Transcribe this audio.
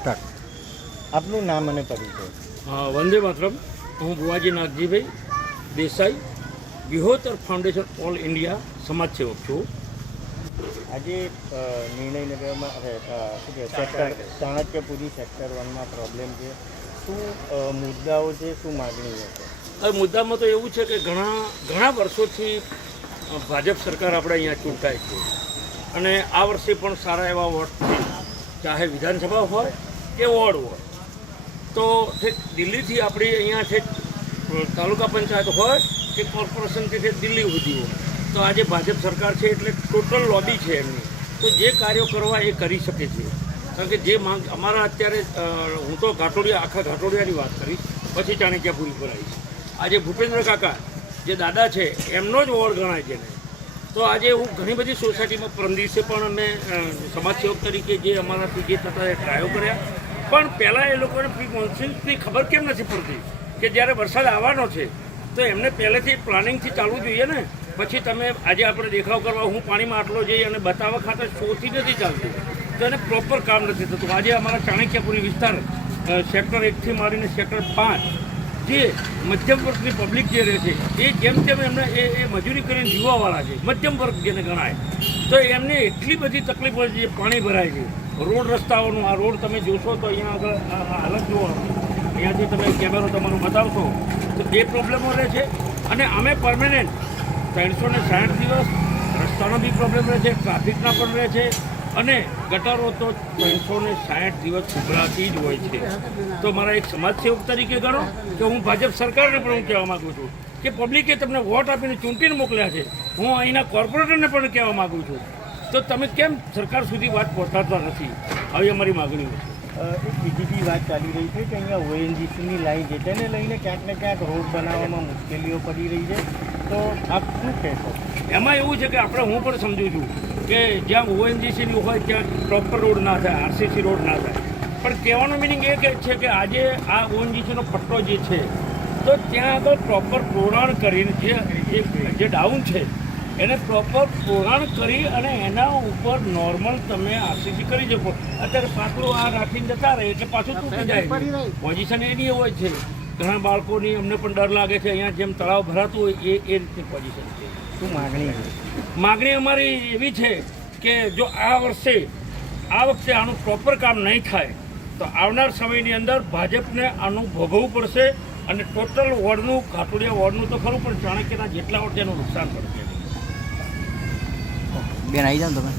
Start. આપનું નામ અને પરિચય. વંદે માતરમ. હું બુવાજી Nagjibhai Desai, Vihotar foundation all India સમાજ સેવક છું. આજે નિર્ણયનગરમાં શું કહે સેક્ટર ચાણક્યપુરી સેક્ટર 1માં પ્રોબ્લેમ છે. શું મુદ્દાઓ છે, શું માગણીઓ છે? હવે મુદ્દામાં તો એવું છે કે ઘણા વર્ષોથી ભાજપ સરકાર આપણે અહીંયા ચૂંટાય છે અને આ વર્ષે પણ સારા એવા વોટથી, ચાહે વિધાનસભા હોય કે વોર્ડ હોય, તો ઠેક દિલ્હીથી આપણી અહીંયા ઠેક તાલુકા પંચાયત હોય કે કોર્પોરેશન કે ઠેક દિલ્હી સુધી હોય, તો આજે ભાજપ સરકાર છે એટલે ટોટલ લોબી છે એમની. તો જે કાર્યો કરવા એ કરી શકે છે. કારણ કે જે માંગ અમારા અત્યારે હું તો આખા ઘાટોડિયાની વાત કરીશ, પછી ચાણક્યપુરી પર આવીશ. આજે ભૂપેન્દ્ર કાકા જે દાદા છે એમનો જ વોર્ડ ગણાય છે ને. તો આજે હું ઘણી બધી સોસાયટીમાં પરમ દિવસે પણ અમે સમાજસેવક તરીકે જે અમારાથી જે થતા એ ટ્રાયો કર્યા. પણ પહેલાં એ લોકોને પ્રી મોન્સૂનની ખબર કેમ નથી પડતી કે જ્યારે વરસાદ આવવાનો છે તો એમને પહેલેથી પ્લાનિંગથી ચાલવું જોઈએ ને. પછી તમે આજે આપણે દેખાવ કરવા હું પાણીમાં આટલો જઈ અને બતાવવા ખાતર શોથી નથી ચાલતું, તો એને પ્રોપર કામ નથી થતું. આજે અમારા ચાણક્યપુરી વિસ્તાર સેક્ટર 1થી માંડીને સેક્ટર 5 જે મધ્યમ વર્ગની પબ્લિક જે રહે છે એ જેમ તેમ એમને એ મજૂરી કરીને જીવવાવાળા છે, મધ્યમ વર્ગ જેને ગણાય, તો એમને એટલી બધી તકલીફ હોય છે. પાણી ભરાય છે, રોડ રસ્તાઓનું, આ રોડ તમે જોશો તો અહીંયા આગળ હાલત જુઓ, અહીંયાથી તમે કેમેરો તમારું બતાવશો તો એ પ્રોબ્લેમો રહે છે. અને અમે પરમેનન્ટ 360 દિવસ રસ્તાનો બી પ્રોબ્લેમ રહે છે, ટ્રાફિકના પણ રહે છે, અને ગટરો તો 360 દિવસ ઉભરાતી જ હોય છે. તો મારા એક સમાજસેવક તરીકે ગણો કે હું ભાજપ સરકારને પણ હું કહેવા માગું છું કે પબ્લિકે તમને વોટ આપીને ચૂંટીને મોકલ્યા છે. હું અહીંના કોર્પોરેટરને પણ કહેવા માગું છું તો તમે કેમ સરકાર સુધી વાત પહોંચાડતા નથી? આવી અમારી માગણીઓ છે. એક બીજી બી વાત ચાલી રહી છે કે અહીંયા ONGCની લાઈન છે તેને લઈને ક્યાંક ને ક્યાંક રોડ બનાવવામાં મુશ્કેલીઓ પડી રહી છે. તો આપ શું કહેશો? એમાં એવું છે કે હું પણ સમજું છું કે જ્યાં ONGCની હોય ત્યાં પ્રોપર રોડ ના થાય, RCC રોડ ના થાય. પણ કહેવાનો મિનિંગ એ છે કે આજે આ ONGCનો પટ્ટો જે છે તો ત્યાં આગળ પ્રોપર પ્રોરાણ કરીને જે ડાઉન છે એને પ્રોપર પ્રોરાણ કરી અને એના ઉપર નોર્મલ તમે RCC કરી શકો. અત્યારે પાતળું આ રાખીને જતા રહે એટલે પાછું તૂટી જાય. પોઝિશન એની હોય છે. ઘણા બાળકોની અમને પણ ડર લાગે છે. અહીંયા જેમ તળાવ ભરાતું હોય એ રીતની પોઝિશન છે. શું માગણી છે? માગણી અમારી એવી છે કે જો આ વખતે આનું પ્રોપર કામ નહીં થાય તો આવનાર સમયની અંદર ભાજપને આનું ભોગવવું પડશે અને ટોટલ વોર્ડનું, ઘાટોડિયા વોર્ડનું તો ખરું પણ ચાણક્યના જેટલા વોર્ડ તેનું નુકસાન પડશે. બેન આવી જાઓ તમે.